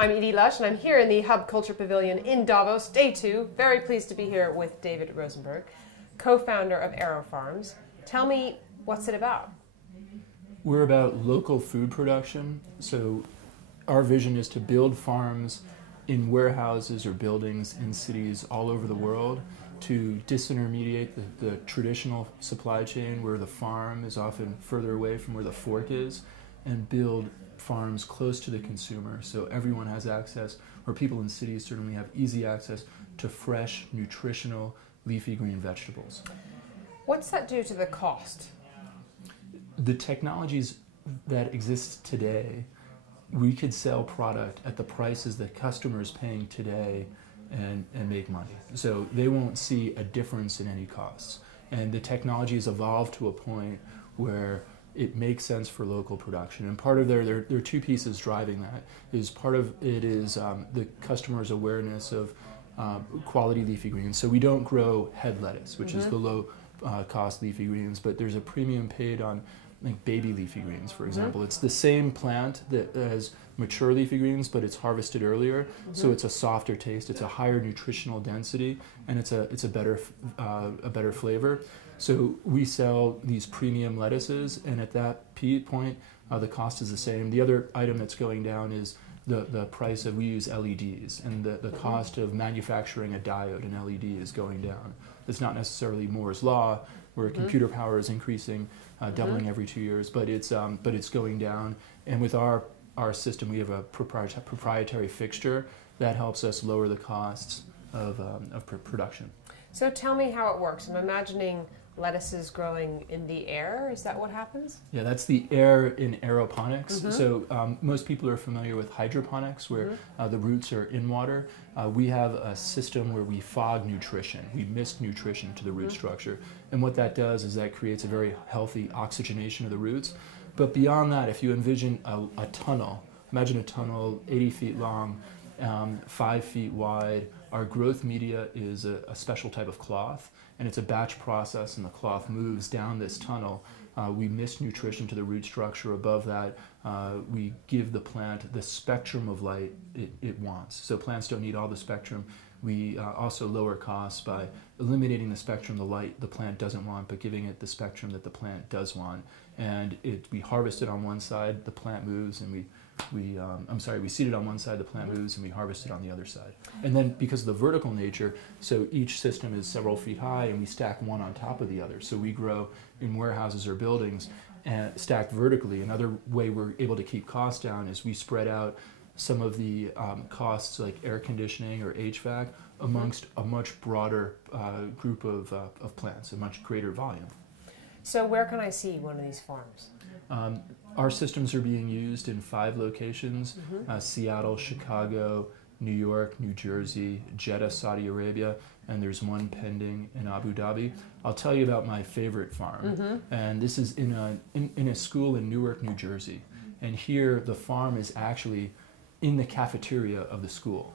I'm Edie Lush, and I'm here in the Hub Culture Pavilion in Davos, day 2. Very pleased to be here with David Rosenberg, co-founder of AeroFarms. Tell me, what's it about? We're about local food production. So our vision is to build farms in warehouses or buildings in cities all over the world to disintermediate the traditional supply chain where the farm is often further away from where the fork is, and build farms close to the consumer so everyone has access, or people in cities certainly have easy access to fresh, nutritional, leafy green vegetables. What's that do to the cost? The technologies that exist today, we could sell product at the prices that customers paying today and make money. So they won't see a difference in any costs. And the technology has evolved to a point where it makes sense for local production. And part of there are two pieces driving that. Part of it is the customer's awareness of quality leafy greens. So we don't grow head lettuce, which is the low cost leafy greens, but there's a premium paid on like baby leafy greens, for example. It's the same plant that has mature leafy greens, but it's harvested earlier, so it's a softer taste, it's a higher nutritional density, and it's a better flavor. So we sell these premium lettuces, and at that point, the cost is the same. The other item that's going down is the price of, we use LEDs, and the cost of manufacturing a diode in LED is going down. It's not necessarily Moore's law, where computer power is increasing, doubling every 2 years, but it's going down. And with our system, we have a proprietary fixture that helps us lower the costs of production. So tell me how it works. I'm imagining lettuces growing in the air. Is that what happens? Yeah, that's the air in aeroponics. So most people are familiar with hydroponics, where the roots are in water. We have a system where we fog nutrition. We mist nutrition to the root structure. And what that does is that creates a very healthy oxygenation of the roots. But beyond that, if you envision a tunnel, imagine a tunnel 80 feet long, 5 feet wide. Our growth media is a special type of cloth, and it's a batch process, and the cloth moves down this tunnel. We mist nutrition to the root structure. Above that, we give the plant the spectrum of light it wants. So plants don't need all the spectrum. We also lower costs by eliminating the spectrum of the light the plant doesn't want, but giving it the spectrum that the plant does want. And we harvest it on one side, the plant moves, and we seed it on one side, the plant moves, and we harvest it on the other side. And then because of the vertical nature, so each system is several feet high, and we stack one on top of the other. So we grow in warehouses or buildings and stacked vertically. Another way we're able to keep costs down is we spread out some of the costs like air conditioning or HVAC amongst a much broader group of plants, a much greater volume. So where can I see one of these farms? Our systems are being used in 5 locations, Seattle, Chicago, New York, New Jersey, Jeddah, Saudi Arabia, and there's one pending in Abu Dhabi. I'll tell you about my favorite farm, and this is in a school in Newark, New Jersey. And here the farm is actually in the cafeteria of the school.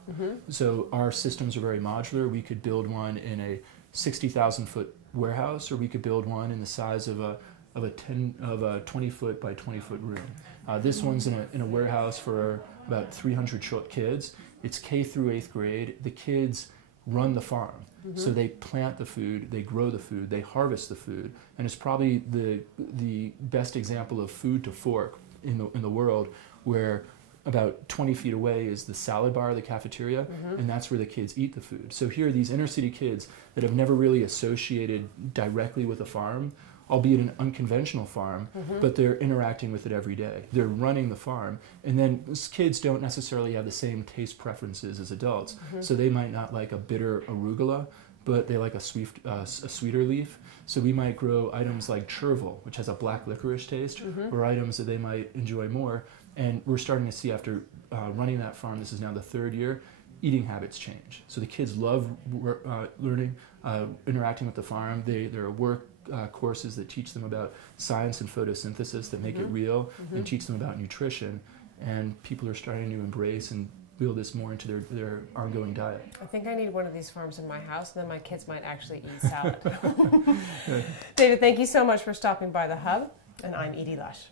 So our systems are very modular. We could build one in a 60,000 foot warehouse, or we could build one in the size of a 20 foot by 20 foot room. This one's in a warehouse for about 300 kids. It's K through 8th grade. The kids run the farm. So they plant the food, they grow the food, they harvest the food, and it's probably the best example of food to fork in the world, where about 20 feet away is the salad bar, the cafeteria, and that's where the kids eat the food. So here are these inner city kids that have never really associated directly with a farm, albeit an unconventional farm, but they're interacting with it every day. They're running the farm, and then kids don't necessarily have the same taste preferences as adults, so they might not like a bitter arugula, but they like a sweeter leaf. So we might grow items like chervil, which has a black licorice taste, or items that they might enjoy more. And we're starting to see, after running that farm, this is now the 3rd year, eating habits change. So the kids love learning, interacting with the farm. There are work courses that teach them about science and photosynthesis that make it real, and teach them about nutrition. And people are starting to embrace and build this more into their ongoing diet. I think I need one of these farms in my house, and then my kids might actually eat salad. David, thank you so much for stopping by the Hub, and I'm Edie Lush.